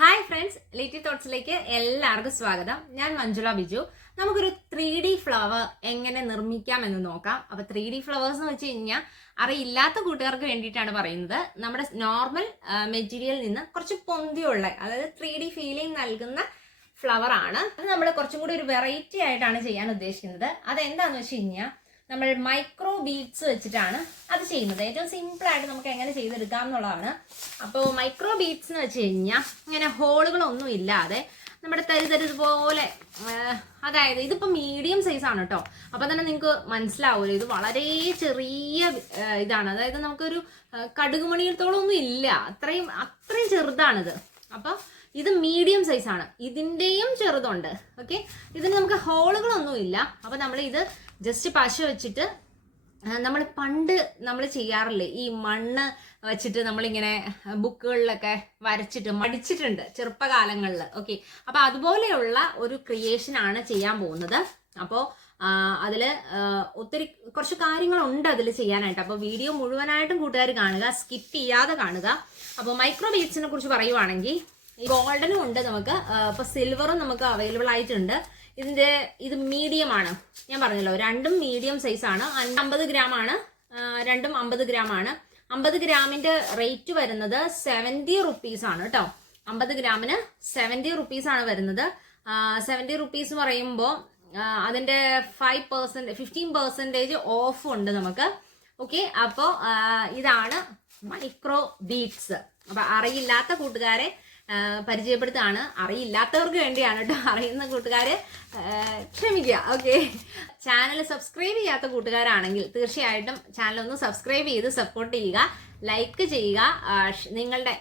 Hi friends Litty തോട്ട്സിലേക്ക് എല്ലാവർക്കും സ്വാഗതം. ഞാൻ മഞ്ജുള ബിജു. നമുക്കൊരു ത്രീ ഡി ഫ്ലവർ എങ്ങനെ നിർമ്മിക്കാം എന്ന് നോക്കാം. അപ്പൊ ത്രീ ഡി ഫ്ലവേഴ്സ് എന്ന് വെച്ച് കഴിഞ്ഞാൽ അറിയില്ലാത്ത കൂട്ടുകാർക്ക് വേണ്ടിയിട്ടാണ് പറയുന്നത്. നമ്മുടെ നോർമൽ മെറ്റീരിയൽ നിന്ന് കുറച്ച് പൊന്തിയുള്ള അതായത് ത്രീ ഡി ഫീലിംഗ് നൽകുന്ന ഫ്ലവർ ആണ്. അത് നമ്മൾ കുറച്ചും കൂടി ഒരു വെറൈറ്റി ആയിട്ടാണ് ചെയ്യാൻ ഉദ്ദേശിക്കുന്നത്. അതെന്താന്ന് വെച്ച് കഴിഞ്ഞാൽ നമ്മൾ മൈക്രോ ബീഡ്സ് വെച്ചിട്ടാണ് അത് ചെയ്യുന്നത്. ഏറ്റവും സിമ്പിൾ ആയിട്ട് നമുക്ക് എങ്ങനെ ചെയ്തെടുക്കാം എന്നുള്ളതാണ്. അപ്പോൾ മൈക്രോ ബീഡ്സ് എന്ന് വെച്ച് കഴിഞ്ഞാൽ ഇങ്ങനെ ഹോളുകളൊന്നും ഇല്ലാതെ നമ്മുടെ തരുതരുത് പോലെ അതായത് ഇതിപ്പോൾ മീഡിയം സൈസാണ് കേട്ടോ അപ്പോൾ തന്നെ നിങ്ങൾക്ക് മനസ്സിലാവുമല്ലോ ഇത് വളരെ ചെറിയ ഇതാണ്. അതായത് നമുക്കൊരു കടുക് കടുകുമണിയത്തോളം ഒന്നും ഇല്ല. അത്രയും അത്രയും ചെറുതാണിത്. അപ്പോൾ ഇത് മീഡിയം സൈസാണ് ഇതിന്റെയും ചെറുതുണ്ട്. ഓക്കെ ഇതിന് നമുക്ക് ഹോളുകളൊന്നും ഇല്ല അപ്പോൾ നമ്മൾ ഇത് ജസ്റ്റ് പശ വെച്ചിട്ട് നമ്മൾ പണ്ട് നമ്മൾ ചെയ്യാറില്ലേ ഈ മണ്ണ് വെച്ചിട്ട് നമ്മളിങ്ങനെ ബുക്കുകളിലൊക്കെ വരച്ചിട്ട് മടിച്ചിട്ടുണ്ട് ചെറുപ്പകാലങ്ങളിൽ ഓക്കെ? അപ്പോൾ അതുപോലെയുള്ള ഒരു ക്രിയേഷൻ ആണ് ചെയ്യാൻ പോകുന്നത്. അപ്പോൾ അതിൽ ഒത്തിരി കുറച്ച് കാര്യങ്ങളുണ്ട് അതിൽ ചെയ്യാനായിട്ട്. അപ്പോൾ വീഡിയോ മുഴുവനായിട്ടും കൂട്ടുകാർ കാണുക സ്കിപ്പ് ചെയ്യാതെ കാണുക. അപ്പോൾ മൈക്രോ ബീറ്റ്സിനെ കുറിച്ച് പറയുവാണെങ്കിൽ ഗോൾഡനും ഉണ്ട് നമുക്ക് ഇപ്പോൾ സിൽവറും നമുക്ക് അവൈലബിൾ ആയിട്ടുണ്ട്. ഇതിന്റെ ഇത് മീഡിയം ആണ്. ഞാൻ പറഞ്ഞല്ലോ രണ്ടും മീഡിയം സൈസ് ആണ്. അമ്പത് ഗ്രാം ആണ്. രണ്ടും അമ്പത് ഗ്രാം ആണ്. അമ്പത് ഗ്രാമിന്റെ റേറ്റ് വരുന്നത് സെവന്റി റുപ്പീസ് ആണ് കേട്ടോ. അമ്പത് ഗ്രാമിന് സെവന്റി റുപ്പീസ് ആണ് വരുന്നത്. സെവന്റി റുപ്പീസ് പറയുമ്പോൾ അതിന്റെ five percent fifteen percentage off ഉണ്ട് നമുക്ക്. ഓക്കെ അപ്പോൾ ഇതാണ് മൈക്രോ ബീറ്റ്സ് അപ്പൊ അറിയില്ലാത്ത കൂട്ടുകാരെ ആ, പരിചയപ്പെടുത്താണ്. അറിയില്ലാത്തവർക്ക് വേണ്ടിയാണ് കേട്ടോ അറിയുന്ന കൂട്ടുകാർ ക്ഷമിക്കുക ഓക്കെ. ചാനൽ സബ്സ്ക്രൈബ് ചെയ്യാത്ത കൂട്ടുകാരാണെങ്കിൽ തീർച്ചയായിട്ടും ചാനൽ ഒന്ന് സബ്സ്ക്രൈബ് ചെയ്ത് സപ്പോർട്ട് ചെയ്യുക ലൈക്ക് ചെയ്യുക. നിങ്ങളുടെ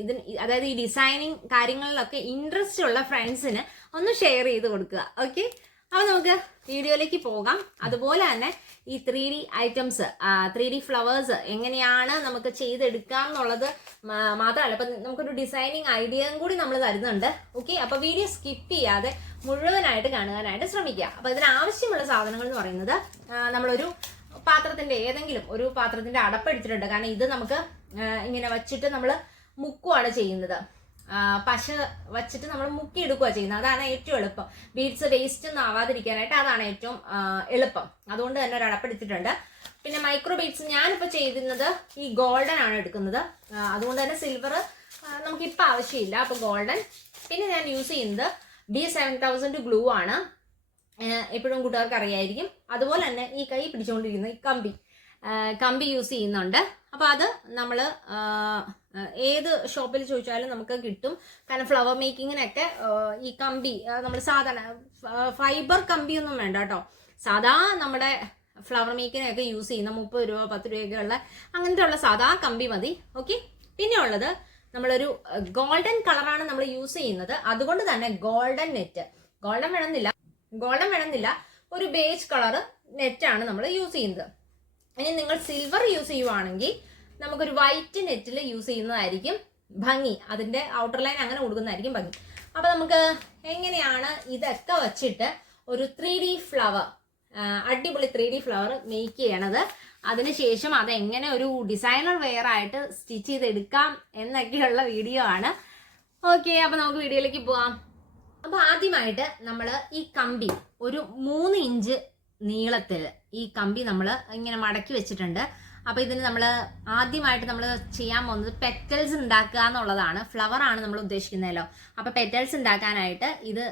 ഇതിന് അതായത് ഈ ഡിസൈനിങ് കാര്യങ്ങളിലൊക്കെ ഇൻട്രസ്റ്റ് ഉള്ള ഫ്രണ്ട്സിന് ഒന്ന് ഷെയർ ചെയ്ത് കൊടുക്കുക ഓക്കെ. അപ്പൊ നമുക്ക് വീഡിയോയിലേക്ക് പോകാം. അതുപോലെ തന്നെ ഈ three D items three D flowers എങ്ങനെയാണ് നമുക്ക് ചെയ്തെടുക്കാം എന്നുള്ളത് മാത്രമല്ല. അപ്പൊ നമുക്കൊരു ഡിസൈനിങ് ഐഡിയയും കൂടി നമ്മൾ തരുന്നുണ്ട്. ഓക്കെ അപ്പോൾ വീഡിയോ സ്കിപ്പ് ചെയ്യാതെ മുഴുവനായിട്ട് കാണുവാനായിട്ട് ശ്രമിക്കുക. അപ്പോൾ ഇതിനാവശ്യമുള്ള സാധനങ്ങൾ എന്ന് പറയുന്നത് നമ്മളൊരു പാത്രത്തിന്റെ ഏതെങ്കിലും ഒരു പാത്രത്തിന്റെ അടപ്പ് അടപ്പെടുത്തിട്ടുണ്ട് കാരണം ഇത് നമുക്ക് ഇങ്ങനെ വച്ചിട്ട് നമ്മൾ മുക്കുവാണ് ചെയ്യുന്നത്. പശ വച്ചിട്ട് നമ്മൾ മുക്കി എടുക്കുക ചെയ്യുന്നത്. അതാണ് ഏറ്റവും എളുപ്പം. ബീഡ്സ് വേസ്റ്റ് ഒന്നും ആവാതിരിക്കാനായിട്ട് അതാണ് ഏറ്റവും എളുപ്പം. അതുകൊണ്ട് തന്നെ ഒരു അടപ്പെടുത്തിട്ടുണ്ട് പിന്നെ മൈക്രോ ബീഡ്സ് ഞാനിപ്പോൾ ചെയ്യുന്നത് ഈ ഗോൾഡൻ ആണ് എടുക്കുന്നത്. അതുകൊണ്ട് തന്നെ സിൽവർ നമുക്കിപ്പോൾ ആവശ്യമില്ല. അപ്പോൾ ഗോൾഡൻ പിന്നെ ഞാൻ യൂസ് ചെയ്യുന്നത് ബി സെവൻ തൗസൻഡ് ഗ്ലൂ ആണ്. എപ്പോഴും കൂട്ടുകാർക്ക് അറിയായിരിക്കും. അതുപോലെ തന്നെ ഈ കൈ പിടിച്ചുകൊണ്ടിരിക്കുന്ന ഈ കമ്പി. കമ്പി യൂസ് ചെയ്യുന്നുണ്ട്. അപ്പോൾ അത് നമ്മൾ ഏത് ഷോപ്പിൽ ചോദിച്ചാലും നമുക്ക് കിട്ടും. കാരണം ഫ്ലവർ മേക്കിങ്ങിനൊക്കെ ഈ കമ്പി നമ്മൾ സാധാരണ ഫൈബർ കമ്പിയൊന്നും വേണ്ട കേട്ടോ സാധാ നമ്മുടെ ഫ്ലവർ മേക്കിങ്ങിനൊക്കെ യൂസ് ചെയ്യുന്ന മുപ്പത് രൂപ പത്ത് രൂപയൊക്കെ ഉള്ള അങ്ങനത്തെ ഉള്ള സാധാ കമ്പി മതി. ഓക്കെ പിന്നെ ഉള്ളത് നമ്മളൊരു ഗോൾഡൻ കളറാണ് നമ്മൾ യൂസ് ചെയ്യുന്നത്. അതുകൊണ്ട് തന്നെ ഗോൾഡൻ നെറ്റ് ഗോൾഡൻ വേണമെന്നില്ല. ഗോൾഡൻ വേണമെന്നില്ല. ഒരു ബേജ് കളർ നെറ്റാണ് നമ്മൾ യൂസ് ചെയ്യുന്നത്. ഇനി നിങ്ങൾ സിൽവർ യൂസ് ചെയ്യുവാണെങ്കിൽ നമുക്കൊരു വൈറ്റ് നെറ്റിൽ യൂസ് ചെയ്യുന്നതായിരിക്കും ഭംഗി. അതിന്റെ ഔട്ടർ ലൈൻ അങ്ങനെ കൊടുക്കുന്നതായിരിക്കും ഭംഗി. അപ്പോൾ നമുക്ക് എങ്ങനെയാണ് ഇതൊക്കെ വച്ചിട്ട് ഒരു ത്രീ ഡി ഫ്ലവർ അടിപൊളി ത്രീ ഡി ഫ്ലവർ മേക്ക് ചെയ്യണത്? അതിനുശേഷം അതെങ്ങനെ ഒരു ഡിസൈനർ വെയർ ആയിട്ട് സ്റ്റിച്ച് ചെയ്തെടുക്കാം എന്നൊക്കെയുള്ള വീഡിയോ ആണ്. ഓക്കെ അപ്പോൾ നമുക്ക് വീഡിയോയിലേക്ക് പോവാം. അപ്പോൾ ആദ്യമായിട്ട് നമ്മൾ ഈ കമ്പി ഒരു മൂന്ന് ഇഞ്ച് നീളത്തിൽ ഈ കമ്പി നമ്മൾ ഇങ്ങനെ മടക്കി വെച്ചിട്ടുണ്ട്. അപ്പൊ ഇതിന് നമ്മൾ ആദ്യമായിട്ട് നമ്മൾ ചെയ്യാൻ പോകുന്നത് പെറ്റൽസ് ഉണ്ടാക്കുക എന്നുള്ളതാണ്. ഫ്ലവർ ആണ് നമ്മൾ ഉദ്ദേശിക്കുന്നതല്ലോ. അപ്പൊ പെറ്റൽസ് ഉണ്ടാക്കാനായിട്ട് ഇത്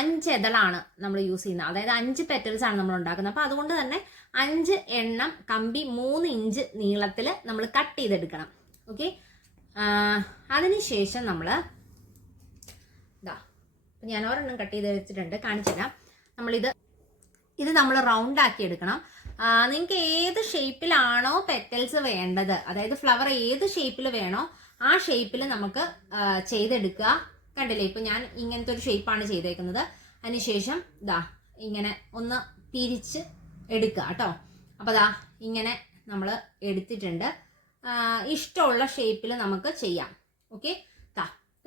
അഞ്ച് എതളാണ് നമ്മൾ യൂസ് ചെയ്യുന്നത്. അതായത് അഞ്ച് പെറ്റൽസ് ആണ് നമ്മൾ ഉണ്ടാക്കുന്നത്. അപ്പൊ അതുകൊണ്ട് തന്നെ അഞ്ച് എണ്ണം കമ്പി മൂന്ന് ഇഞ്ച് നീളത്തിൽ നമ്മൾ കട്ട് ചെയ്തെടുക്കണം. ഓക്കെ അതിനുശേഷം നമ്മൾ ഞാൻ ഒരെണ്ണം കട്ട് ചെയ്ത് വെച്ചിട്ടുണ്ട്. കാണിച്ചു തരാം നമ്മളിത് ഇത് നമ്മൾ റൗണ്ട് ആക്കി എടുക്കണം. നിങ്ങൾക്ക് ഏത് ഷേപ്പിലാണോ പെറ്റൽസ് വേണ്ടത് അതായത് ഫ്ലവർ ഏത് ഷേപ്പിൽ വേണോ ആ ഷേപ്പിൽ നമുക്ക് ചെയ്തെടുക്കുക. കണ്ടില്ലേ ഇപ്പൊ ഞാൻ ഇങ്ങനത്തെ ഒരു ഷേപ്പാണ് ചെയ്തേക്കുന്നത്. അതിനുശേഷം ദാ ഇങ്ങനെ ഒന്ന് തിരിച്ച് എടുക്കുക കേട്ടോ. അപ്പോൾ ദാ ഇങ്ങനെ നമ്മൾ എടുത്തിട്ടുണ്ട്. ഇഷ്ടമുള്ള ഷേപ്പിൽ നമുക്ക് ചെയ്യാം. ഓക്കെ? താ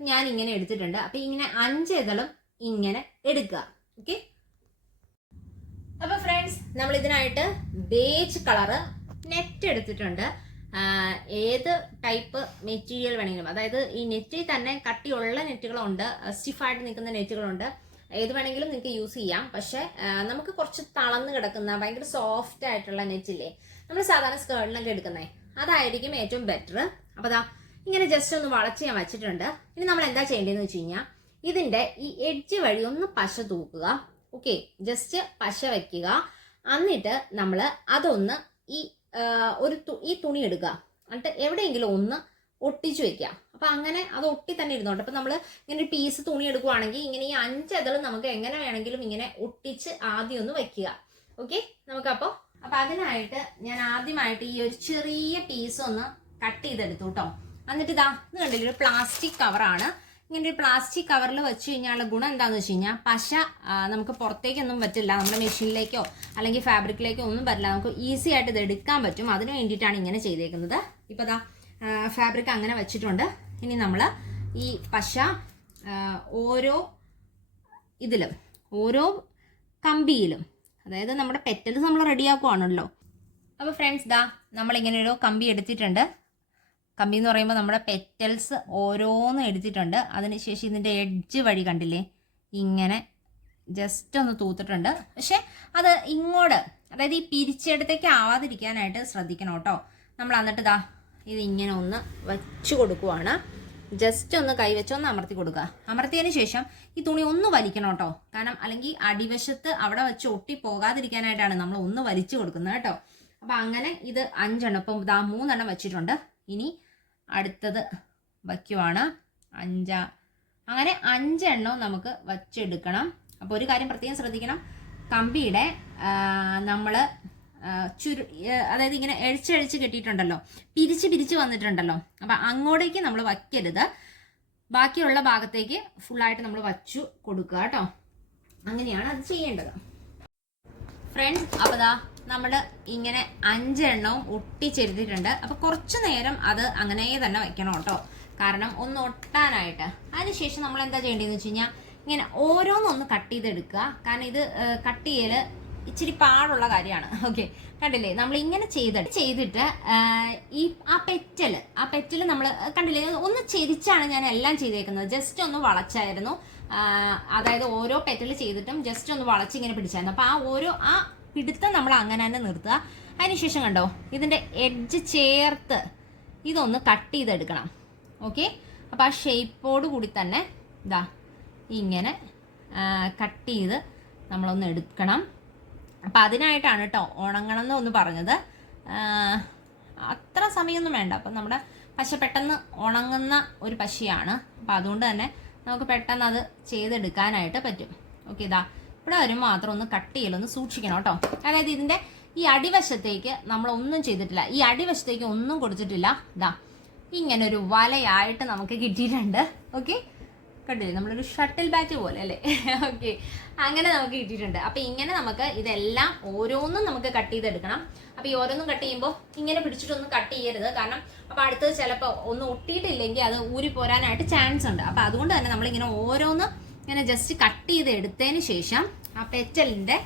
ഞാൻ ഇങ്ങനെ എടുത്തിട്ടുണ്ട്. അപ്പൊ ഇങ്ങനെ അഞ്ച് ഇതളും ഇങ്ങനെ എടുക്കുക. ഓക്കെ? നമ്മൾ ഇതിനായിട്ട് ബേജ് കളറ് നെറ്റ് എടുത്തിട്ടുണ്ട് ഏത് ടൈപ്പ് മെറ്റീരിയൽ വേണമെങ്കിലും. അതായത് ഈ നെറ്റിൽ തന്നെ കട്ടിയുള്ള നെറ്റുകളുണ്ട് സ്റ്റിഫായിട്ട് നിൽക്കുന്ന നെറ്റുകളുണ്ട് ഏത് വേണമെങ്കിലും നിങ്ങൾക്ക് യൂസ് ചെയ്യാം. പക്ഷെ നമുക്ക് കുറച്ച് തളർന്ന് കിടക്കുന്ന ഭയങ്കര സോഫ്റ്റ് ആയിട്ടുള്ള നെറ്റില്ലേ നമ്മൾ സാധാരണ സ്കേർട്ടിനൊക്കെ എടുക്കുന്നേ. അതായിരിക്കും ഏറ്റവും ബെറ്റർ അപ്പോൾ അതാ ഇങ്ങനെ ജസ്റ്റ് ഒന്ന് വളച്ച് ഞാൻ വെച്ചിട്ടുണ്ട്. ഇനി നമ്മൾ എന്താ ചെയ്യേണ്ടതെന്ന് വെച്ച് കഴിഞ്ഞാൽ ഇതിന്റെ ഈ എഡ്ജ് വഴി ഒന്ന് പശ തൂക്കുക. ഓക്കെ ജസ്റ്റ് പശ വെക്കുക. എന്നിട്ട് നമ്മൾ അതൊന്ന് ഈ ഒരു ഈ തുണി എടുക്കുക എന്നിട്ട് എവിടെയെങ്കിലും ഒന്ന് ഒട്ടിച്ചു വെക്കുക അപ്പൊ അങ്ങനെ അത് ഒട്ടി തന്നെ ഇരുന്നോട്ടെ. അപ്പൊ നമ്മൾ ഇങ്ങനെ ഒരു പീസ് തുണി എടുക്കുവാണെങ്കിൽ ഇങ്ങനെ ഈ അഞ്ചതൾ നമുക്ക് എങ്ങനെ വേണമെങ്കിലും ഇങ്ങനെ ഒട്ടിച്ച് ആദ്യം ഒന്ന് വെക്കുക. ഓക്കെ നമുക്കപ്പോൾ അപ്പൊ അതിനായിട്ട് ഞാൻ ആദ്യമായിട്ട് ഈ ഒരു ചെറിയ പീസ് ഒന്ന് കട്ട് ചെയ്തെടുത്തു കേട്ടോ എന്നിട്ട് ഇതാ ഇത് കണ്ടില്ലേ? ഒരു പ്ലാസ്റ്റിക് കവറാണ് ഇങ്ങനെ ഒരു പ്ലാസ്റ്റിക് കവറിൽ വെച്ച് കഴിഞ്ഞാൽ ഗുണം എന്താണെന്ന് വെച്ച് കഴിഞ്ഞാൽ പശ നമുക്ക് പുറത്തേക്കൊന്നും പറ്റില്ല. നമ്മുടെ മെഷീനിലേക്കോ അല്ലെങ്കിൽ ഫാബ്രിക്കിലേക്കോ ഒന്നും പറ്റില്ല. നമുക്ക് ഈസി ആയിട്ട് ഇത് എടുക്കാൻ പറ്റും. അതിന് വേണ്ടിയിട്ടാണ് ഇങ്ങനെ ചെയ്തേക്കുന്നത്. ഇപ്പോൾ ദാ ഫാബ്രിക് അങ്ങനെ വെച്ചിട്ടുണ്ട്. ഇനി നമ്മൾ ഈ പശ ഓരോ ഇതിലും ഓരോ കമ്പിയിലും അതായത് നമ്മുടെ പെറ്റൽസ് നമ്മൾ റെഡിയാക്കുവാണല്ലോ അപ്പോൾ ഫ്രണ്ട്സ് ദാ നമ്മളിങ്ങനെ ഒരു കമ്പി എടുത്തിട്ടുണ്ട്. കമ്പി എന്ന് പറയുമ്പോൾ നമ്മുടെ പെറ്റൽസ് ഓരോന്നും എടുത്തിട്ടുണ്ട്. അതിനുശേഷം ഇതിന്റെ എഡ്ജ് വഴി കണ്ടില്ലേ? ഇങ്ങനെ ജസ്റ്റ് ഒന്ന് തൂത്തിട്ടുണ്ട്. പക്ഷെ അത് ഇങ്ങോട്ട് അതായത് ഈ പിരിച്ചെടുത്തേക്ക് ആവാതിരിക്കാനായിട്ട് ശ്രദ്ധിക്കണം കേട്ടോ. നമ്മൾ എന്നിട്ട് ഇതാ ഇത് ഇങ്ങനെ ഒന്ന് വച്ചു കൊടുക്കുവാണ്. ജസ്റ്റ് ഒന്ന് കൈവച്ച് ഒന്ന് അമർത്തി കൊടുക്കുക. അമർത്തിയതിന് ശേഷം ഈ തുണി ഒന്ന് വലിക്കണം കേട്ടോ. കാരണം അല്ലെങ്കിൽ അടിവശത്ത് അവിടെ വെച്ച് ഒട്ടി പോകാതിരിക്കാനായിട്ടാണ് നമ്മൾ ഒന്ന് വലിച്ചു കൊടുക്കുന്നത് കേട്ടോ. അപ്പം അങ്ങനെ ഇത് അഞ്ചെണ്ണം. ഇപ്പം ഇതാ മൂന്നെണ്ണം വെച്ചിട്ടുണ്ട്. ഇനി അടുത്തത് വയ്ക്കുവാണ്. അഞ്ചാ. അങ്ങനെ അഞ്ചെണ്ണം നമുക്ക് വച്ചെടുക്കണം. അപ്പോൾ ഒരു കാര്യം പ്രത്യേകം ശ്രദ്ധിക്കണം. കമ്പിയുടെ നമ്മൾ ചുരു അതായത് ഇങ്ങനെ എഴിച്ചഴിച്ച് കെട്ടിയിട്ടുണ്ടല്ലോ. പിരിച്ച് പിരിച്ച് വന്നിട്ടുണ്ടല്ലോ. അപ്പം അങ്ങോട്ടേക്ക് നമ്മൾ വയ്ക്കരുത്. ബാക്കിയുള്ള ഭാഗത്തേക്ക് ഫുള്ളായിട്ട് നമ്മൾ വച്ചു കൊടുക്കുക കേട്ടോ. അങ്ങനെയാണ് അത് ചെയ്യേണ്ടത്. ഫ്രണ്ട്സ് അപ്പോൾ നമ്മൾ ഇങ്ങനെ അഞ്ചെണ്ണവും ഒട്ടിച്ചെടുത്തിട്ടുണ്ട് അപ്പോൾ കുറച്ച് നേരം അത് അങ്ങനെ തന്നെ വെക്കണം കേട്ടോ. കാരണം ഒന്ന് ഒട്ടാനായിട്ട്. അതിനുശേഷം നമ്മൾ എന്താ ചെയ്യേണ്ടതെന്ന് വെച്ച് കഴിഞ്ഞാൽ ഇങ്ങനെ ഓരോന്നൊന്ന് കട്ട് ചെയ്തെടുക്കുക. കാരണം ഇത് കട്ട് ചെയ്യൽ ഇച്ചിരി പാടുള്ള കാര്യമാണ്. ഓക്കെ. കണ്ടില്ലേ? നമ്മൾ ഇങ്ങനെ ചെയ്തിട്ട് ചെയ്തിട്ട് ഈ ആ പെറ്റൽ ആ പെറ്റൽ നമ്മൾ കണ്ടില്ലേ? ഒന്ന് ചെരിച്ചാണ് ഞാൻ എല്ലാം ചെയ്തേക്കുന്നത്. ജസ്റ്റ് ഒന്ന് വളച്ചായിരുന്നു. അതായത് ഓരോ പെറ്റൽ ചെയ്തിട്ടും ജസ്റ്റ് ഒന്ന് വളച്ച് ഇങ്ങനെ പിടിച്ചായിരുന്നു. അപ്പോൾ ആ ഓരോ ആ പിടുത്തം നമ്മൾ അങ്ങനെ തന്നെ നിർത്തുക. അതിനുശേഷം കണ്ടോ ഇതിന്റെ എഡ്ജ് ചേർത്ത് ഇതൊന്ന് കട്ട് ചെയ്തെടുക്കണം. ഓക്കെ അപ്പോൾ ആ ഷേപ്പോട് കൂടി തന്നെ ഇതാ ഇങ്ങനെ കട്ട് ചെയ്ത് നമ്മളൊന്ന് എടുക്കണം. അപ്പം അതിനായിട്ടാണ് കേട്ടോ ഉണങ്ങണം എന്ന് ഒന്ന് പറഞ്ഞത്. അത്ര സമയമൊന്നും വേണ്ട. അപ്പം നമ്മുടെ പശ പെട്ടെന്ന് ഉണങ്ങുന്ന ഒരു പശയാണ്. അപ്പം അതുകൊണ്ട് തന്നെ നമുക്ക് പെട്ടെന്ന് അത് ചെയ്തെടുക്കാനായിട്ട് പറ്റും. ഓക്കെ ഇതാ ഇവിടെ വരും മാത്രം ഒന്ന് കട്ട് ചെയ്യലൊന്ന് സൂക്ഷിക്കണം കേട്ടോ. അതായത് ഇതിന്റെ ഈ അടിവശത്തേക്ക് നമ്മൾ ഒന്നും ചെയ്തിട്ടില്ല. ഈ അടിവശത്തേക്ക് ഒന്നും കൊടുത്തിട്ടില്ല. ഇതാ ഇങ്ങനെ ഒരു വലയായിട്ട് നമുക്ക് കിട്ടിയിട്ടുണ്ട്. ഓക്കെ കണ്ടില്ലേ? നമ്മളൊരു ഷട്ടിൽ ബാറ്റ് പോലെ അല്ലേ? ഓക്കെ അങ്ങനെ നമുക്ക് കിട്ടിയിട്ടുണ്ട്. അപ്പൊ ഇങ്ങനെ നമുക്ക് ഇതെല്ലാം ഓരോന്നും നമുക്ക് കട്ട് ചെയ്തെടുക്കണം. അപ്പൊ ഈ ഓരോന്നും കട്ട് ചെയ്യുമ്പോൾ ഇങ്ങനെ പിടിച്ചിട്ടൊന്നും കട്ട് ചെയ്യരുത്. കാരണം അപ്പൊ അടുത്തത് ചിലപ്പോൾ ഒന്ന് ഒട്ടിയിട്ടില്ലെങ്കിൽ അത് ഊരി പോരാനായിട്ട് ചാൻസ് ഉണ്ട്. അപ്പൊ അതുകൊണ്ട് തന്നെ നമ്മളിങ്ങനെ ഓരോന്ന് ഇങ്ങനെ ജസ്റ്റ് കട്ട് ചെയ്ത് എടുത്തതിന് ശേഷം ആ പെറ്റലിന്റെ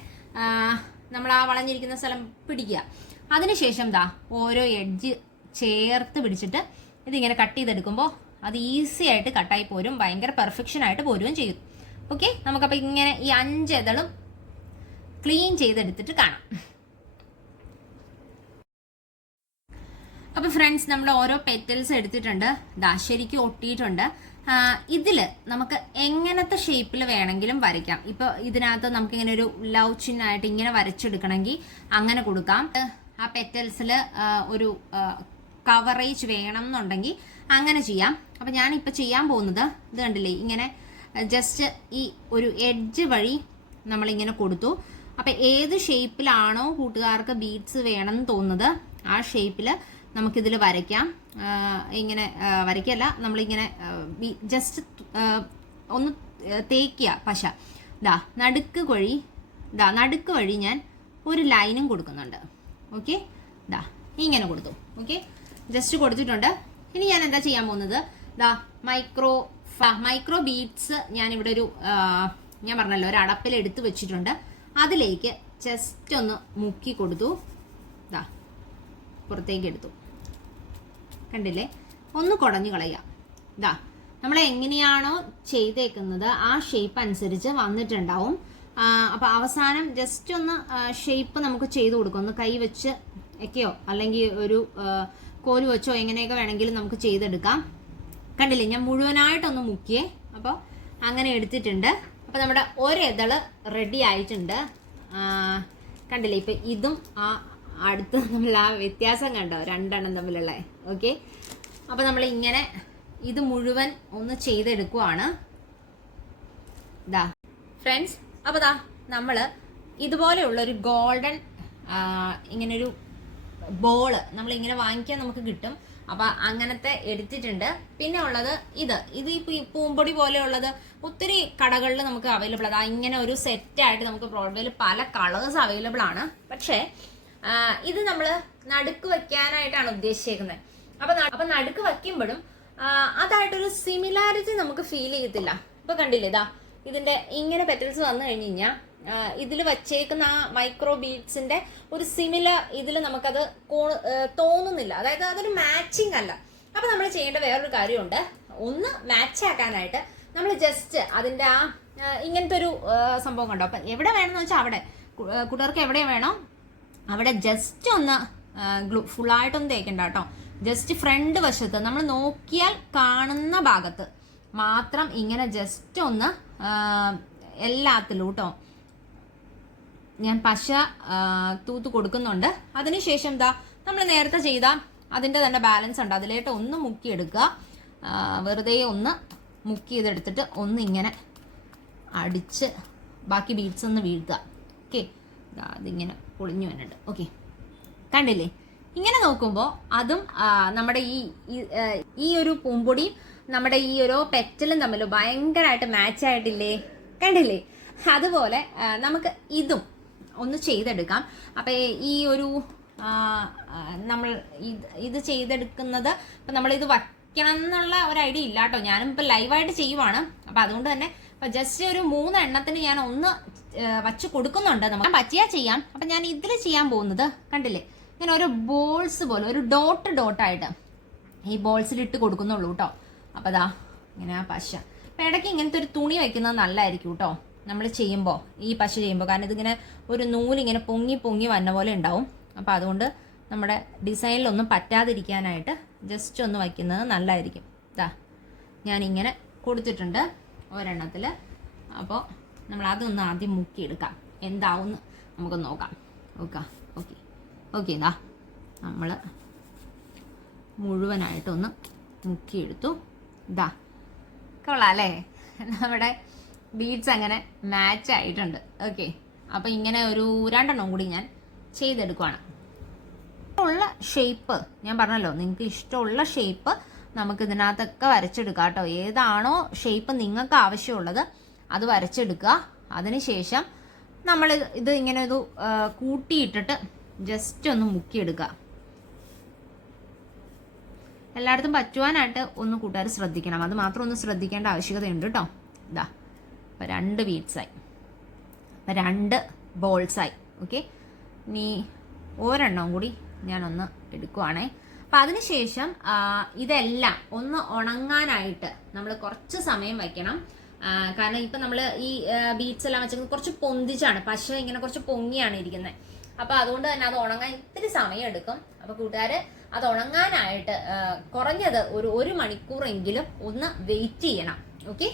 നമ്മൾ ആ വളഞ്ഞിരിക്കുന്ന സ്ഥലം പിടിക്കുക. അതിനുശേഷം ദാ ഓരോ എഡ്ജ് ചേർത്ത് പിടിച്ചിട്ട് ഇതിങ്ങനെ കട്ട് ചെയ്തെടുക്കുമ്പോൾ അത് ഈസി ആയിട്ട് കട്ടായി പോരും ഭയങ്കര പെർഫെക്ഷൻ ആയിട്ട് പോരുകയും ചെയ്യും. ഓക്കെ നമുക്കപ്പോൾ ഇങ്ങനെ ഈ അഞ്ച് ഇതളും ക്ലീൻ ചെയ്തെടുത്തിട്ട് കാണാം. അപ്പൊ ഫ്രണ്ട്സ് നമ്മൾ ഓരോ പെറ്റൽസ് എടുത്തിട്ടുണ്ട്. ദാ ഒട്ടിയിട്ടുണ്ട്. ഇതിൽ നമുക്ക് എങ്ങനത്തെ ഷേപ്പിൽ വേണമെങ്കിലും വരയ്ക്കാം. ഇപ്പൊ ഇതിനകത്ത് നമുക്ക് ഇങ്ങനെ ഒരു ലവ് ചിഹ്നമായിട്ട് ഇങ്ങനെ വരച്ചെടുക്കണമെങ്കിൽ അങ്ങനെ കൊടുക്കാം. ആ പെറ്റൽസിൽ ഒരു കവറേജ് വേണം എന്നുണ്ടെങ്കിൽ അങ്ങനെ ചെയ്യാം. അപ്പൊ ഇപ്പൊ ചെയ്യാൻ പോകുന്നത് ഇത് കണ്ടില്ലേ? ഇങ്ങനെ ജസ്റ്റ് ഈ ഒരു എഡ്ജ് വഴി നമ്മളിങ്ങനെ കൊടുത്തു. അപ്പൊ ഏത് ഷേപ്പിലാണോ കൂട്ടുകാർക്ക് ബീഡ്സ് വേണം എന്ന് തോന്നുന്നത് ആ ഷേപ്പിൽ നമുക്കിതിൽ വരയ്ക്കാം. ഇങ്ങനെ വരയ്ക്കല്ല നമ്മളിങ്ങനെ ജസ്റ്റ് ഒന്ന് തേക്കുക പശ. ദാ നടുക്ക് വഴി ദാ നടുക്ക് വഴി ഞാൻ ഒരു ലൈനും കൊടുക്കുന്നുണ്ട്. ഓക്കെ? ദാ ഇങ്ങനെ കൊടുത്തു. ഓക്കെ? ജസ്റ്റ് കൊടുത്തിട്ടുണ്ട്. ഇനി ഞാൻ എന്താ ചെയ്യാൻ പോകുന്നത്? ദാ മൈക്രോ മൈക്രോ ബീഡ്സ് ഞാൻ ഇവിടെ ഒരു ഞാൻ പറഞ്ഞല്ലോ ഒരു അടപ്പിൽ എടുത്ത് വെച്ചിട്ടുണ്ട്. അതിലേക്ക് ജസ്റ്റ് ഒന്ന് മുക്കി കൊടുത്തു. ദാ പുറത്തേക്ക് എടുത്തു. കണ്ടില്ലേ? ഒന്ന് കുടഞ്ഞു കളയുക. ഇതാ നമ്മൾ എങ്ങനെയാണോ ചെയ്തേക്കുന്നത് ആ ഷേപ്പ് അനുസരിച്ച് വന്നിട്ടുണ്ടാവും. അപ്പോൾ അപ്പൊ അവസാനം ജസ്റ്റ് ഒന്ന് ഷേപ്പ് നമുക്ക് ചെയ്ത് കൊടുക്കും. ഒന്ന് കൈ വെച്ച് ഒക്കെയോ അല്ലെങ്കിൽ ഒരു കോരു വെച്ചോ എങ്ങനെയൊക്കെ വേണമെങ്കിലും നമുക്ക് ചെയ്തെടുക്കാം. കണ്ടില്ലേ? ഞാൻ മുഴുവനായിട്ടൊന്ന് മുക്കിയേ. അപ്പോൾ അങ്ങനെ എടുത്തിട്ടുണ്ട്. അപ്പോൾ നമ്മുടെ ഒരെതൾ റെഡി ആയിട്ടുണ്ട്. കണ്ടില്ലേ? ഇപ്പൊ ഇതും ആ അടുത്ത് നമ്മൾ ആ വ്യത്യാസം കണ്ടോ? രണ്ടെണ്ണം തമ്മിലുള്ള. ഓക്കെ അപ്പോൾ നമ്മൾ ഇങ്ങനെ ഇത് മുഴുവൻ ഒന്ന് ചെയ്തെടുക്കുവാണ്. ദാ. ഫ്രണ്ട്സ് അപ്പോൾ ദാ നമ്മൾ ഇതുപോലെയുള്ള ഒരു ഗോൾഡൻ ഇങ്ങനൊരു ബോൾ നമ്മൾ ഇങ്ങനെ വാങ്ങിക്കാൻ നമുക്ക് കിട്ടും. അപ്പൊ അങ്ങനത്തെ എടുത്തിട്ടുണ്ട്. പിന്നെ ഉള്ളത് ഇത്. ഇത് ഈ പൂമ്പൊടി പോലെയുള്ളത് ഒത്തിരി കടകളിൽ നമുക്ക് അവൈലബിൾ അതാ ഇങ്ങനെ ഒരു സെറ്റായിട്ട് നമുക്ക് ബ്രോഡ്വേയിൽ പല കളേഴ്സ് അവൈലബിൾ ആണ്. പക്ഷേ ഇത് നമ്മൾ നടുക്ക് വയ്ക്കാനായിട്ടാണ് ഉദ്ദേശിച്ചേക്കുന്നത് അപ്പൊ അപ്പൊ നടുക്ക് വയ്ക്കുമ്പോഴും അതായിട്ടൊരു സിമിലാരിറ്റി നമുക്ക് ഫീൽ ചെയ്യത്തില്ല. ഇപ്പൊ കണ്ടില്ലേ ഇതാ ഇതിന്റെ ഇങ്ങനെ പെറ്റൽസ് വന്നു കഴിഞ്ഞ് കഴിഞ്ഞാൽ ഇതിൽ വച്ചേക്കുന്ന ആ മൈക്രോ ബീഡ്സിന്റെ ഒരു സിമിലർ ഇതിൽ നമുക്കത് തോന്നുന്നില്ല. അതായത് അതൊരു മാച്ചിങ് അല്ല. അപ്പൊ നമ്മൾ ചെയ്യേണ്ട വേറൊരു കാര്യമുണ്ട്. ഒന്ന് മാച്ച് ആക്കാനായിട്ട് നമ്മൾ ജസ്റ്റ് അതിന്റെ ആ ഇങ്ങനത്തെ ഒരു സംഭവം കണ്ടോ? അപ്പൊ എവിടെ വേണമെന്ന് വെച്ചാൽ അവിടെ. കുട്ടികൾക്ക് എവിടെ വേണോ. അവിടെ ജസ്റ്റ് ഒന്ന് ഗ്ലൂ ഫുള്ളായിട്ടൊന്നും തേക്കണ്ട കേട്ടോ ജസ്റ്റ് ഫ്രണ്ട് വശത്ത് നമ്മൾ നോക്കിയാൽ കാണുന്ന ഭാഗത്ത് മാത്രം ഇങ്ങനെ ജസ്റ്റ് ഒന്ന് എല്ലാത്തിലും കേട്ടോ ഞാൻ പശ തൂത്ത് കൊടുക്കുന്നുണ്ട്. അതിനുശേഷം എന്താ നമ്മൾ നേരത്തെ ചെയ്ത അതിന്റെ തന്നെ ബാലൻസ് ഉണ്ട്. അതിലേട്ട് ഒന്ന് മുക്കിയെടുക്കുക വെറുതെ ഒന്ന് മുക്കി ചെയ്തെടുത്തിട്ട് ഒന്ന് ഇങ്ങനെ അടിച്ച് ബാക്കി ബീഡ്സ് ഒന്ന് വീഴ്ത്തുക. ഓക്കെ അതിങ്ങനെ പൊളിഞ്ഞു വരുന്നുണ്ട് ഓക്കെ കണ്ടില്ലേ? ഇങ്ങനെ നോക്കുമ്പോൾ അതും നമ്മുടെ ഈ ഈ- ഒരു പൂമ്പൊടിയും നമ്മുടെ ഈ ഒരു പെറ്റലും തമ്മിൽ ഭയങ്കരമായിട്ട് മാച്ച് ആയിട്ടില്ലേ? കണ്ടില്ലേ? അതുപോലെ നമുക്ക് ഇതും ഒന്ന് ചെയ്തെടുക്കാം. അപ്പം ഈ ഒരു നമ്മൾ ഇത് ഇത് ചെയ്തെടുക്കുന്നത് ഇപ്പം നമ്മളിത് വയ്ക്കണം എന്നുള്ള ഒരു ഐഡിയ ഇല്ല കേട്ടോ ഞാനും ഇപ്പം ലൈവായിട്ട് ചെയ്യുവാണ്. അപ്പം അതുകൊണ്ട് തന്നെ ജസ്റ്റ് ഒരു മൂന്ന് എണ്ണത്തിന് ഞാൻ ഒന്ന് വച്ച് കൊടുക്കുന്നുണ്ട് നമുക്ക്. പറ്റിയാ ചെയ്യാം. അപ്പം ഞാൻ ഇതിൽ ചെയ്യാൻ പോകുന്നത് കണ്ടില്ലേ? ഇങ്ങനെ ഒരു ബോൾസ് പോലെ ഒരു ഡോട്ട് ഡോട്ടായിട്ട് ഈ ബോൾസിൽ ഇട്ട് കൊടുക്കുന്നുള്ളൂ കേട്ടോ അപ്പം അതാ ഇങ്ങനെ ആ പശ. അപ്പം ഇടയ്ക്ക് ഇങ്ങനത്തെ ഒരു തുണി വയ്ക്കുന്നത് നല്ലതായിരിക്കും കേട്ടോ നമ്മൾ ചെയ്യുമ്പോൾ ഈ പശ ചെയ്യുമ്പോൾ കാരണം ഇതിങ്ങനെ ഒരു നൂലിങ്ങനെ പൊങ്ങി പൊങ്ങി വന്ന പോലെ ഉണ്ടാവും. അപ്പോൾ അതുകൊണ്ട് നമ്മുടെ ഡിസൈനിലൊന്നും പറ്റാതിരിക്കാനായിട്ട് ജസ്റ്റ് ഒന്ന് വയ്ക്കുന്നത് നല്ലതായിരിക്കും ഇതാ ഞാനിങ്ങനെ കൊടുത്തിട്ടുണ്ട് ഒരെണ്ണത്തിൽ അപ്പോൾ നമ്മൾ അതൊന്ന് ആദ്യം മുക്കിയെടുക്കാം. എന്താവും നമുക്ക് നോക്കാം. Okay okay. ഓക്കെ ഇതാ നമ്മൾ മുഴുവനായിട്ടൊന്ന് മുക്കിയെടുത്തു. ഇതാ കൊള്ളാം അല്ലേ നമ്മുടെ ബീഡ്സ് അങ്ങനെ മാച്ച് ആയിട്ടുണ്ട്. ഓക്കെ. അപ്പോൾ ഇങ്ങനെ ഒരു രണ്ടെണ്ണം കൂടി ഞാൻ ചെയ്തെടുക്കുവാണ്. ഉള്ള ഷേപ്പ് ഞാൻ പറഞ്ഞല്ലോ നിങ്ങൾക്ക് ഇഷ്ടമുള്ള ഷേപ്പ് നമുക്ക് ഇതിനകത്തൊക്കെ വരച്ചെടുക്കാം കേട്ടോ. ഏതാണോ ഷേപ്പ് നിങ്ങൾക്ക് ആവശ്യമുള്ളത് അത് വരച്ചെടുക്കുക. അതിനുശേഷം നമ്മൾ ഇത് ഇങ്ങനെ ഒരു കൂട്ടിയിട്ടിട്ട് ജസ്റ്റ് ഒന്ന് മുക്കിയെടുക്കുക. എല്ലായിടത്തും പറ്റുവാനായിട്ട് ഒന്ന് കൂട്ടുകാർ ശ്രദ്ധിക്കണം. അത് മാത്രം ഒന്ന് ശ്രദ്ധിക്കേണ്ട ആവശ്യകതയുണ്ട് കേട്ടോ ഇതാ അപ്പം രണ്ട് ബീഡ്സായി അപ്പം രണ്ട് ബോൾസായി ഓക്കെ? ഇനി ഒരെണ്ണം കൂടി ഞാനൊന്ന് എടുക്കുവാണേ. അപ്പം അതിനുശേഷം ഇതെല്ലാം ഒന്ന് ഉണങ്ങാനായിട്ട് നമ്മൾ കുറച്ച് സമയം വയ്ക്കണം. കാരണം ഇപ്പം നമ്മൾ ഈ ബീറ്റ്സ് എല്ലാം വെച്ചിരിക്കുന്നത് കുറച്ച് പൊന്തിച്ചാണ്. പശ ഇങ്ങനെ കുറച്ച് പൊങ്ങിയാണ് ഇരിക്കുന്നത് അപ്പോൾ അതുകൊണ്ട് തന്നെ അത് ഉണങ്ങാൻ ഇത്തിരി സമയം എടുക്കും അപ്പോൾ കൂട്ടുകാർ അത് ഉണങ്ങാനായിട്ട് കുറഞ്ഞത് ഒരു ഒരു മണിക്കൂറെങ്കിലും ഒന്ന് വെയിറ്റ് ചെയ്യണം. ഓക്കെ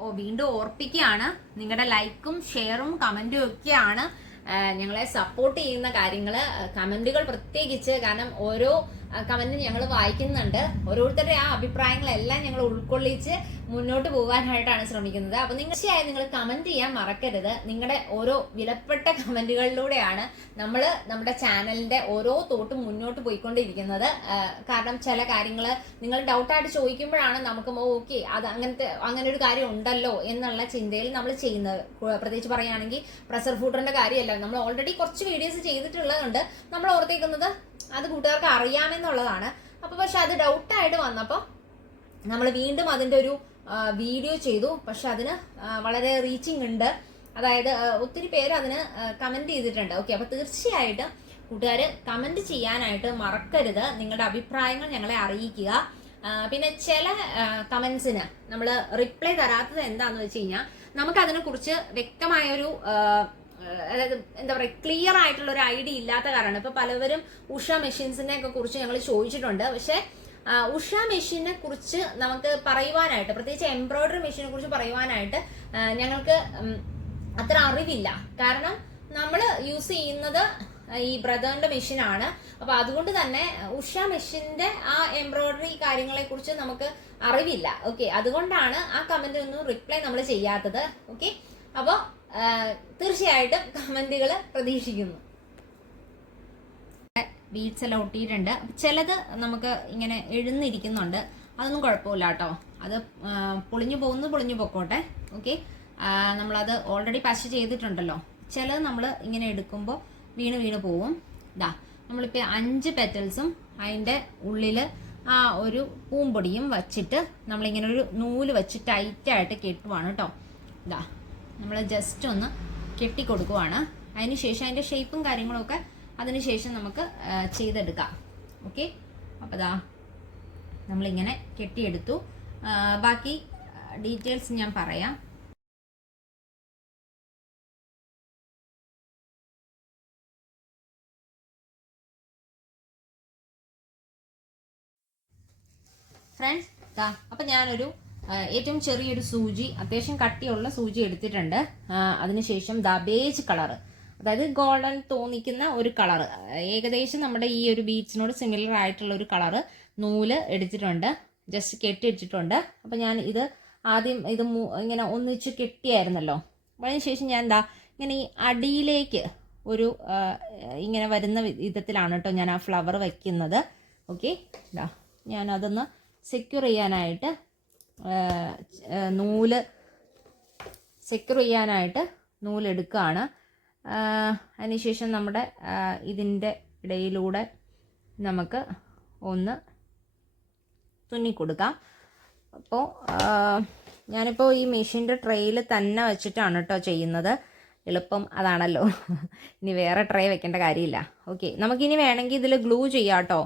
ഓ വീണ്ടും ഓർപ്പിക്കുകയാണ്. നിങ്ങളുടെ ലൈക്കും ഷെയറും കമന്റും ഒക്കെയാണ് ഞങ്ങളെ സപ്പോർട്ട് ചെയ്യുന്ന കാര്യങ്ങൾ കമന്റുകൾ പ്രത്യേകിച്ച് കാരണം ഓരോ കമന്റും ഞങ്ങൾ വായിക്കുന്നുണ്ട്. ഓരോരുത്തരുടെ ആ അഭിപ്രായങ്ങളെല്ലാം ഞങ്ങൾ ഉൾക്കൊള്ളിച്ച് മുന്നോട്ട് പോകാനായിട്ടാണ് ശ്രമിക്കുന്നത്. അപ്പൊ നിങ്ങൾ തീർച്ചയായും നിങ്ങൾ കമന്റ് ചെയ്യാൻ മറക്കരുത്. നിങ്ങളുടെ ഓരോ വിലപ്പെട്ട കമന്റുകളിലൂടെയാണ് നമ്മൾ നമ്മുടെ ചാനലിന്റെ ഓരോ തോട്ടും മുന്നോട്ട് പോയിക്കൊണ്ടിരിക്കുന്നത്. കാരണം ചില കാര്യങ്ങൾ നിങ്ങൾ ഡൗട്ടായിട്ട് ചോദിക്കുമ്പോഴാണ് നമുക്ക് ഓക്കെ അത് അങ്ങനത്തെ അങ്ങനെ ഒരു കാര്യം ഉണ്ടല്ലോ എന്നുള്ള ചിന്തയിൽ നമ്മൾ ചെയ്യുന്നത്. പ്രത്യേകിച്ച് പറയുകയാണെങ്കിൽ പ്രഷർ ഫുഡറിന്റെ കാര്യമല്ല. നമ്മൾ ഓൾറെഡി കുറച്ച് വീഡിയോസ് ചെയ്തിട്ടുള്ളതുകൊണ്ട് നമ്മൾ ഓർത്തേക്കുന്നത് അത് കൂട്ടുകാർക്ക് അറിയാമെന്നുള്ളതാണ് അപ്പൊ പക്ഷെ അത് ഡൗട്ടായിട്ട് വന്നപ്പോൾ നമ്മൾ വീണ്ടും അതിന്റെ ഒരു വീഡിയോ ചെയ്തു. പക്ഷെ അതിന് വളരെ റീച്ചിങ് ഉണ്ട്. അതായത് ഒത്തിരി പേര് അതിന് കമന്റ് ചെയ്തിട്ടുണ്ട്. ഓക്കെ അപ്പൊ തീർച്ചയായിട്ടും കൂട്ടുകാർ കമന്റ് ചെയ്യാനായിട്ട് മറക്കരുത്. നിങ്ങളുടെ അഭിപ്രായങ്ങൾ ഞങ്ങളെ അറിയിക്കുക. പിന്നെ ചില കമൻസിന് നമ്മൾ റിപ്ലൈ തരാത്തത് എന്താണെന്ന് വെച്ച് കഴിഞ്ഞാൽ നമുക്ക് അതിനെക്കുറിച്ച് വ്യക്തമായൊരു അതായത് എന്താ പറയുക ക്ലിയർ ആയിട്ടുള്ള ഒരു ഐഡിയ ഇല്ലാത്ത കാരണം ഇപ്പൊ പലവരും ഉഷ മെഷീൻസിനെ ഒക്കെ കുറിച്ച് ഞങ്ങൾ ചോദിച്ചിട്ടുണ്ട്. പക്ഷേ ഉഷ മെഷീനെ കുറിച്ച് നമുക്ക് പറയുവാനായിട്ട് പ്രത്യേകിച്ച് എംബ്രോയിഡറി മെഷീനെ കുറിച്ച് പറയുവാനായിട്ട് ഞങ്ങൾക്ക് അത്ര അറിവില്ല. കാരണം നമ്മൾ യൂസ് ചെയ്യുന്നത് ഈ ബ്രദറിന്റെ മെഷീനാണ്. അപ്പൊ അതുകൊണ്ട് തന്നെ ഉഷ മെഷീന്റെ ആ എംബ്രോയിഡറി കാര്യങ്ങളെ കുറിച്ച് നമുക്ക് അറിവില്ല. ഓക്കെ അതുകൊണ്ടാണ് ആ കമന്റ് ഒന്നും റിപ്ലൈ നമ്മൾ ചെയ്യാത്തത്. ഓക്കെ അപ്പോൾ തീർച്ചയായിട്ടും കമന്റുകൾ പ്രതീക്ഷിക്കുന്നു. ബീഡ്സ് എല്ലാം ഒട്ടിയിട്ടുണ്ട്. ചിലത് നമുക്ക് ഇങ്ങനെ എഴുന്നിരിക്കുന്നുണ്ട്. അതൊന്നും കുഴപ്പമില്ല കേട്ടോ. അത് പൊളിഞ്ഞു പോകുന്നത് പൊളിഞ്ഞു പൊക്കോട്ടെ. ഓക്കെ? നമ്മളത് ഓൾറെഡി പശ ചെയ്തിട്ടുണ്ടല്ലോ. ചിലത് നമ്മൾ ഇങ്ങനെ എടുക്കുമ്പോൾ വീണ് വീണ് പോവും. ഇതാ നമ്മളിപ്പോൾ അഞ്ച് പെറ്റൽസും അതിന്റെ ഉള്ളിൽ ആ ഒരു പൂമ്പൊടിയും വച്ചിട്ട് നമ്മളിങ്ങനെ ഒരു നൂൽ വെച്ച് ടൈറ്റായിട്ട് കെട്ടുവാണ് കേട്ടോ. ഇതാ നമ്മൾ ജസ്റ്റ് ഒന്ന് കെട്ടിക്കൊടുക്കുവാണ്. അതിനുശേഷം അതിന് ശേഷം അതിന്റെ ഷേപ്പും കാര്യങ്ങളൊക്കെ അതിനുശേഷം നമുക്ക് ചെയ്തെടുക്കാം. ഓക്കെ അപ്പോൾ ദാ നമ്മളിങ്ങനെ കെട്ടിയെടുത്തു. ബാക്കി ഡീറ്റെയിൽസ് ഞാൻ പറയാം. ഫ്രണ്ട്സ് ദാ അപ്പം ഞാനൊരു ഏറ്റവും ചെറിയൊരു സൂചി അത്യാവശ്യം കട്ടിയുള്ള സൂചി എടുത്തിട്ടുണ്ട്. അതിനുശേഷം ദ ബേജ് കളറ് അതായത് ഗോൾഡൻ തോന്നിക്കുന്ന ഒരു കളറ് ഏകദേശം നമ്മുടെ ഈ ഒരു ബീച്ചിനോട് സിമിലർ ആയിട്ടുള്ള ഒരു കളറ് നൂൽ എടുത്തിട്ടുണ്ട്. ജസ്റ്റ് കെട്ടി വെച്ചിട്ടുണ്ട് അപ്പം ഞാൻ ഇത് ആദ്യം ഇത് ഇങ്ങനെ ഒന്നിച്ച് കെട്ടിയായിരുന്നല്ലോ. അതിനുശേഷം ഞാൻ എന്താ ഇങ്ങനെ ഈ അടിയിലേക്ക് ഒരു ഇങ്ങനെ വരുന്ന വിധത്തിലാണ് കേട്ടോ ഞാൻ ആ ഫ്ലവർ വയ്ക്കുന്നത് ഓക്കെ അതൊന്ന് സെക്യൂർ ചെയ്യാനായിട്ട് നൂൽ സെക്യൂർ ചെയ്യാനായിട്ട് നൂലെടുക്കുകയാണ് അതിനുശേഷം നമ്മുടെ ഇതിന്റെ ഇടയിലൂടെ നമുക്ക് ഒന്ന് തുന്നിക്കൊടുക്കാം. അപ്പോൾ ഞാനിപ്പോൾ ഈ മെഷീന്റെ ട്രെയിൽ തന്നെ വെച്ചിട്ടാണ് കേട്ടോ ചെയ്യുന്നത്. എളുപ്പം അതാണല്ലോ. ഇനി വേറെ ട്രേ വെക്കേണ്ട കാര്യമില്ല. ഓക്കെ നമുക്കിനി വേണമെങ്കിൽ ഇതിൽ ഗ്ലൂ ചെയ്യാം കേട്ടോ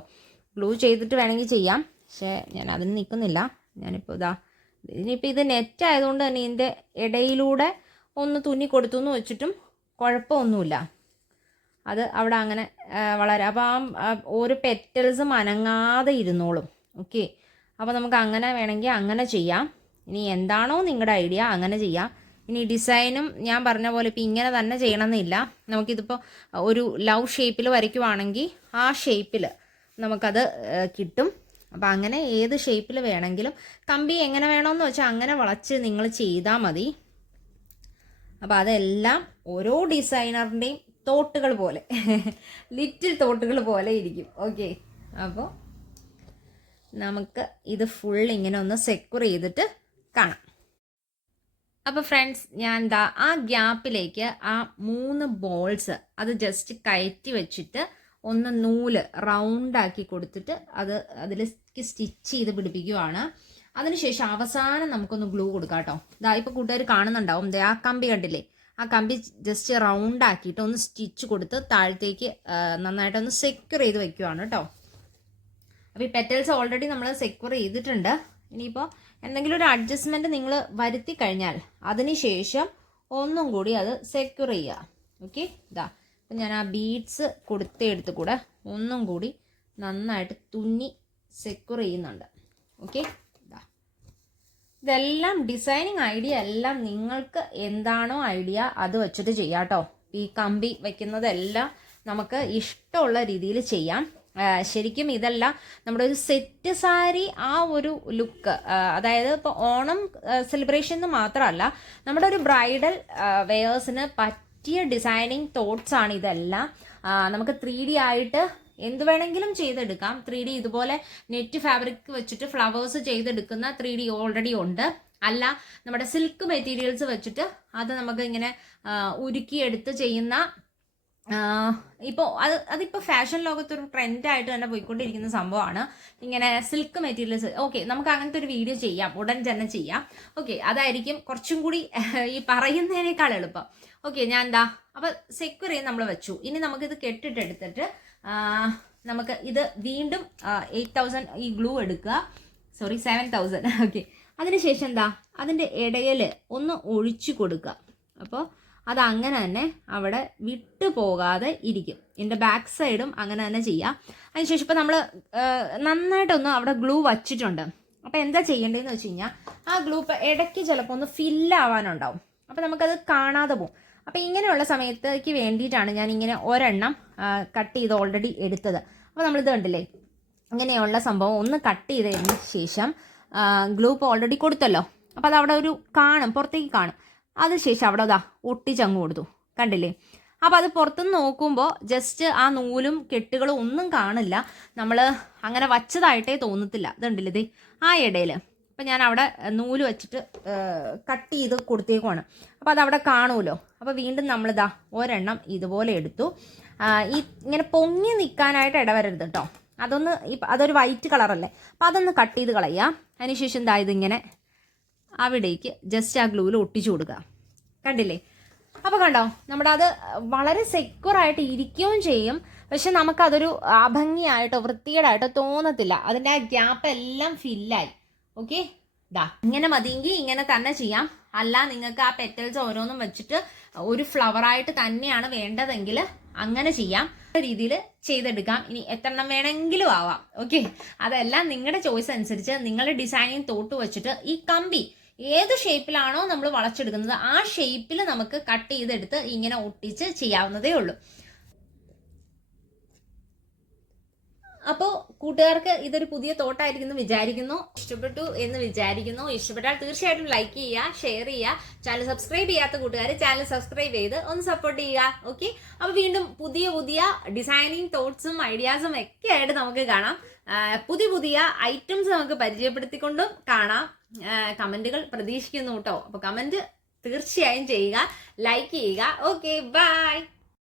ഗ്ലൂ ചെയ്തിട്ട് വേണമെങ്കിൽ ചെയ്യാം. പക്ഷേ ഞാൻ അതിന് നിൽക്കുന്നില്ല. ഞാനിപ്പോൾ ഇതാ ഇനിയിപ്പോൾ ഇത് നെറ്റ് ആയതുകൊണ്ട് തന്നെ ഇതിന്റെ ഇടയിലൂടെ ഒന്ന് തുന്നി കൊടുത്തു എന്ന് വെച്ചിട്ടും കുഴപ്പമൊന്നുമില്ല. അത് അവിടെ അങ്ങനെ വളരെ അപ്പോൾ ആ ഒരു പെറ്റൽസും അനങ്ങാതെ ഇരുന്നോളും. ഓക്കെ അപ്പോൾ നമുക്ക് അങ്ങനെ വേണമെങ്കിൽ അങ്ങനെ ചെയ്യാം. ഇനി എന്താണോ നിങ്ങളുടെ ഐഡിയ അങ്ങനെ ചെയ്യാം. ഇനി ഡിസൈനും ഞാൻ പറഞ്ഞ പോലെ ഇപ്പോൾ ഇങ്ങനെ തന്നെ ചെയ്യണമെന്നില്ല. നമുക്കിതിപ്പോൾ ഒരു ലവ് ഷേപ്പിൽ വരയ്ക്കുവാണെങ്കിൽ ആ ഷേപ്പിൽ നമുക്കത് കിട്ടും. അപ്പോൾ അങ്ങനെ ഏത് ഷേപ്പിൽ വേണമെങ്കിലും കമ്പി എങ്ങനെ വേണമെന്ന് വെച്ചാൽ അങ്ങനെ വളച്ച് നിങ്ങൾ ചെയ്താൽ മതി. അപ്പോൾ അതെല്ലാം ഓരോ ഡിസൈനറിന്റെയും തോട്ടുകൾ പോലെ. ലിറ്റിൽ തോട്ടുകൾ പോലെ ഇരിക്കും. ഓക്കെ അപ്പോൾ നമുക്ക് ഇത് ഫുൾ ഇങ്ങനെ ഒന്ന് സെക്യൂർ ചെയ്തിട്ട് കാണാം. അപ്പോൾ ഫ്രണ്ട്സ് ഞാൻ ദാ ആ ഗ്യാപ്പിലേക്ക് ആ മൂന്ന് ബോൾസ് അത് ജസ്റ്റ് കയറ്റി വെച്ചിട്ട് ഒന്ന് നൂൽ റൗണ്ടാക്കി കൊടുത്തിട്ട് അത് അതിലേക്ക് സ്റ്റിച്ച് ചെയ്ത് പിടിപ്പിക്കുവാണ്. അതിനുശേഷം അവസാനം നമുക്കൊന്ന് ഗ്ലൂ കൊടുക്കാം കേട്ടോ. ഇതാ ഇപ്പോൾ കൂട്ടുകാർ കാണുന്നുണ്ടാവും. ആ കമ്പി കണ്ടില്ലേ? ആ കമ്പി ജസ്റ്റ് റൗണ്ട് ആക്കിയിട്ട് ഒന്ന് സ്റ്റിച്ച് കൊടുത്ത് താഴത്തേക്ക് നന്നായിട്ടൊന്ന് സെക്യൂർ ചെയ്ത് വെക്കുവാണ് കേട്ടോ. അപ്പോൾ ഈ പെറ്റൽസ് ഓൾറെഡി നമ്മൾ സെക്യൂർ ചെയ്തിട്ടുണ്ട്. ഇനിയിപ്പോൾ എന്തെങ്കിലും ഒരു അഡ്ജസ്റ്റ്മെന്റ് നിങ്ങൾ വരുത്തി കഴിഞ്ഞാൽ അതിനുശേഷം ഒന്നും കൂടി അത് സെക്യൂർ ചെയ്യുക ഓക്കെ ഇതാ അപ്പം ഞാൻ ആ ബീഡ്സ് കൊടുത്തെടുത്ത് കൂടെ ഒന്നും കൂടി നന്നായിട്ട് തുന്നി സെക്യൂർ ചെയ്യുന്നുണ്ട്. ഓക്കെ ഇതാ ഇതെല്ലാം ഡിസൈനിങ് ഐഡിയ എല്ലാം നിങ്ങൾക്ക് എന്താണോ ഐഡിയ അത് വെച്ചിട്ട് ചെയ്യാം കേട്ടോ ഈ കമ്പി വെക്കുന്നതെല്ലാം നമുക്ക് ഇഷ്ടമുള്ള രീതിയിൽ ചെയ്യാം. ശരിക്കും ഇതെല്ലാം നമ്മുടെ ഒരു സെറ്റ് സാരി ആ ഒരു ലുക്ക് അതായത് ഇപ്പോൾ ഓണം സെലിബ്രേഷൻ എന്ന് മാത്രമല്ല നമ്മുടെ ഒരു ബ്രൈഡൽ വെയേഴ്സിന് പറ്റിയ ഡിസൈനിങ് തോട്ട്സ് ആണ് ഇതെല്ലാം. നമുക്ക് ത്രീ ഡി ആയിട്ട് എന്ത് വേണമെങ്കിലും ചെയ്തെടുക്കാം. ത്രീ ഡി ഇതുപോലെ നെറ്റ് ഫാബ്രിക് വെച്ചിട്ട് ഫ്ലവേഴ്സ് ചെയ്തെടുക്കുന്ന ത്രീ ഡി ഓൾറെഡി ഉണ്ട്. അല്ല നമ്മുടെ സിൽക്ക് മെറ്റീരിയൽസ് വെച്ചിട്ട് അത് നമുക്ക് ഇങ്ങനെ ഉരുക്കിയെടുത്ത് ചെയ്യുന്ന ഇപ്പോൾ അത് അതിപ്പോൾ ഫാഷൻ ലോകത്തൊരു ട്രെൻഡായിട്ട് തന്നെ പോയിക്കൊണ്ടിരിക്കുന്ന സംഭവമാണ്. ഇങ്ങനെ സിൽക്ക് മെറ്റീരിയൽസ് ഓക്കെ നമുക്ക് അങ്ങനത്തെ ഒരു വീഡിയോ ചെയ്യാം. ഉടൻ തന്നെ ചെയ്യാം. ഓക്കെ അതായിരിക്കും കുറച്ചും കൂടി ഈ പറയുന്നതിനേക്കാൾ എളുപ്പം. ഓക്കെ ഞാൻ എന്താ അപ്പോൾ സെക്യൂർ ചെയ്ത് നമ്മൾ വെച്ചു. ഇനി നമുക്കിത് കെട്ടിട്ടെടുത്തിട്ട് നമുക്ക് ഇത് വീണ്ടും എയ്റ്റ് തൗസൻഡ് ഈ ഗ്ലൂ എടുക്കുക. സോറി സെവൻ തൗസൻഡ് ഓക്കെ അതിനുശേഷം എന്താ അതിന്റെ ഇടയിൽ ഒന്ന് ഒഴിച്ചു കൊടുക്കുക. അപ്പോൾ അത് അങ്ങനെ തന്നെ അവിടെ വിട്ടു പോകാതെ ഇരിക്കും. ഇതിന്റെ ബാക്ക് സൈഡും അങ്ങനെ തന്നെ ചെയ്യാം. അതിനുശേഷം ഇപ്പോൾ നമ്മൾ നന്നായിട്ടൊന്ന് അവിടെ ഗ്ലൂ വച്ചിട്ടുണ്ട്. അപ്പോൾ എന്താ ചെയ്യേണ്ടതെന്ന് വെച്ച് കഴിഞ്ഞാൽ ആ ഗ്ലൂ ഇപ്പോൾ ഇടയ്ക്ക് ചിലപ്പോൾ ഒന്ന് ഫില്ലാവാനുണ്ടാവും അപ്പോൾ നമുക്കത് കാണാതെ പോകും അപ്പോൾ ഇങ്ങനെയുള്ള സമയത്തേക്ക് വേണ്ടിയിട്ടാണ് ഞാൻ ഇങ്ങനെ ഒരെണ്ണം കട്ട് ചെയ്ത് ഓൾറെഡി എടുത്തത്. അപ്പോൾ നമ്മളിത് കണ്ടില്ലേ? ഇങ്ങനെയുള്ള സംഭവം ഒന്ന് കട്ട് ചെയ്തതിന് ശേഷം ഗ്ലൂ ഇപ്പോൾ ഓൾറെഡി കൊടുത്തല്ലോ. അപ്പോൾ അത് അവിടെ ഒരു കാണും പുറത്തേക്ക് കാണും. അതിനുശേഷം അവിടെ അതാ ഒട്ടിച്ചങ്ങ് കൊടുത്തു. കണ്ടില്ലേ? അപ്പോൾ അത് പുറത്തുനിന്ന് നോക്കുമ്പോൾ ജസ്റ്റ് ആ നൂലും കെട്ടുകളും ഒന്നും കാണില്ല. നമ്മൾ അങ്ങനെ വച്ചതായിട്ടേ തോന്നത്തില്ല. ഇതുണ്ടല്ലേ ഇത് ആ ഇടയിൽ അപ്പം ഞാൻ അവിടെ നൂൽ വെച്ചിട്ട് കട്ട് ചെയ്ത് കൊടുത്തേക്കുവാണ്. അപ്പോൾ അവിടെ കാണുമല്ലോ അപ്പോൾ വീണ്ടും നമ്മളിതാ ഒരെണ്ണം ഇതുപോലെ എടുത്തു. ഈ ഇങ്ങനെ പൊങ്ങി നിൽക്കാനായിട്ട് ഇടവരരുത് കേട്ടോ അതൊന്ന് അതൊരു വൈറ്റ് കളറല്ലേ അപ്പം അതൊന്ന് കട്ട് ചെയ്ത് കളയുക അതിനുശേഷം എന്താ ഇതിങ്ങനെ അവിടേക്ക് ജസ്റ്റ് ആ ഗ്ലൂവിൽ ഒട്ടിച്ചു കൊടുക്കുക. കണ്ടില്ലേ? അപ്പോൾ കണ്ടോ? നമ്മുടെ അത് വളരെ സെക്യൂർ ആയിട്ട് ഇരിക്കുകയും ചെയ്യും. പക്ഷെ നമുക്കതൊരു അഭംഗിയായിട്ടോ വൃത്തികേടായിട്ടോ തോന്നത്തില്ല. അതിന്റെ ആ ഗ്യാപ്പ് എല്ലാം ഫില്ലായി ഓക്കെ ദാ ഇങ്ങനെ മതിയെങ്കിൽ ഇങ്ങനെ തന്നെ ചെയ്യാം. അല്ല നിങ്ങൾക്ക് ആ പെറ്റൽസ് ഓരോന്നും വെച്ചിട്ട് ഒരു ഫ്ലവർ ആയിട്ട് തന്നെയാണ് വേണ്ടതെങ്കിൽ അങ്ങനെ ചെയ്യാം. രീതിയിൽ ചെയ്തെടുക്കാം. ഇനി എത്രണ്ണം വേണമെങ്കിലും ആവാം. ഓക്കെ അതെല്ലാം നിങ്ങളുടെ ചോയ്സ് അനുസരിച്ച് നിങ്ങളുടെ ഡിസൈനിങ് തോട്ട് വെച്ചിട്ട് ഈ കമ്പി ഏത് ഷേപ്പിലാണോ നമ്മൾ വളച്ചെടുക്കുന്നത് ആ ഷേപ്പിൽ നമുക്ക് കട്ട് ചെയ്തെടുത്ത് ഇങ്ങനെ ഒട്ടിച്ച് ചെയ്യാവുന്നതേ ഉള്ളൂ. അപ്പോൾ കൂട്ടുകാർക്ക് ഇതൊരു പുതിയ തോട്ടായിരിക്കും എന്ന് വിചാരിക്കുന്നു. ഇഷ്ടപ്പെട്ടു എന്ന് വിചാരിക്കുന്നു. ഇഷ്ടപ്പെട്ടാൽ തീർച്ചയായിട്ടും ലൈക്ക് ചെയ്യുക ഷെയർ ചെയ്യുക. ചാനൽ സബ്സ്ക്രൈബ് ചെയ്യാത്ത കൂട്ടുകാർ ചാനൽ സബ്സ്ക്രൈബ് ചെയ്ത് ഒന്ന് സപ്പോർട്ട് ചെയ്യുക. ഓക്കെ അപ്പോൾ വീണ്ടും പുതിയ പുതിയ ഡിസൈനിങ് തോട്ട്സും ഐഡിയാസും ഒക്കെ ആയിട്ട് നമുക്ക് കാണാം. പുതിയ പുതിയ ഐറ്റംസ് നമുക്ക് പരിചയപ്പെടുത്തിക്കൊണ്ടും കാണാം. കമന്റുകൾ പ്രതീക്ഷിക്കുന്നു കേട്ടോ. അപ്പോൾ കമന്റ് തീർച്ചയായും ചെയ്യുക ലൈക്ക് ചെയ്യുക. Okay bye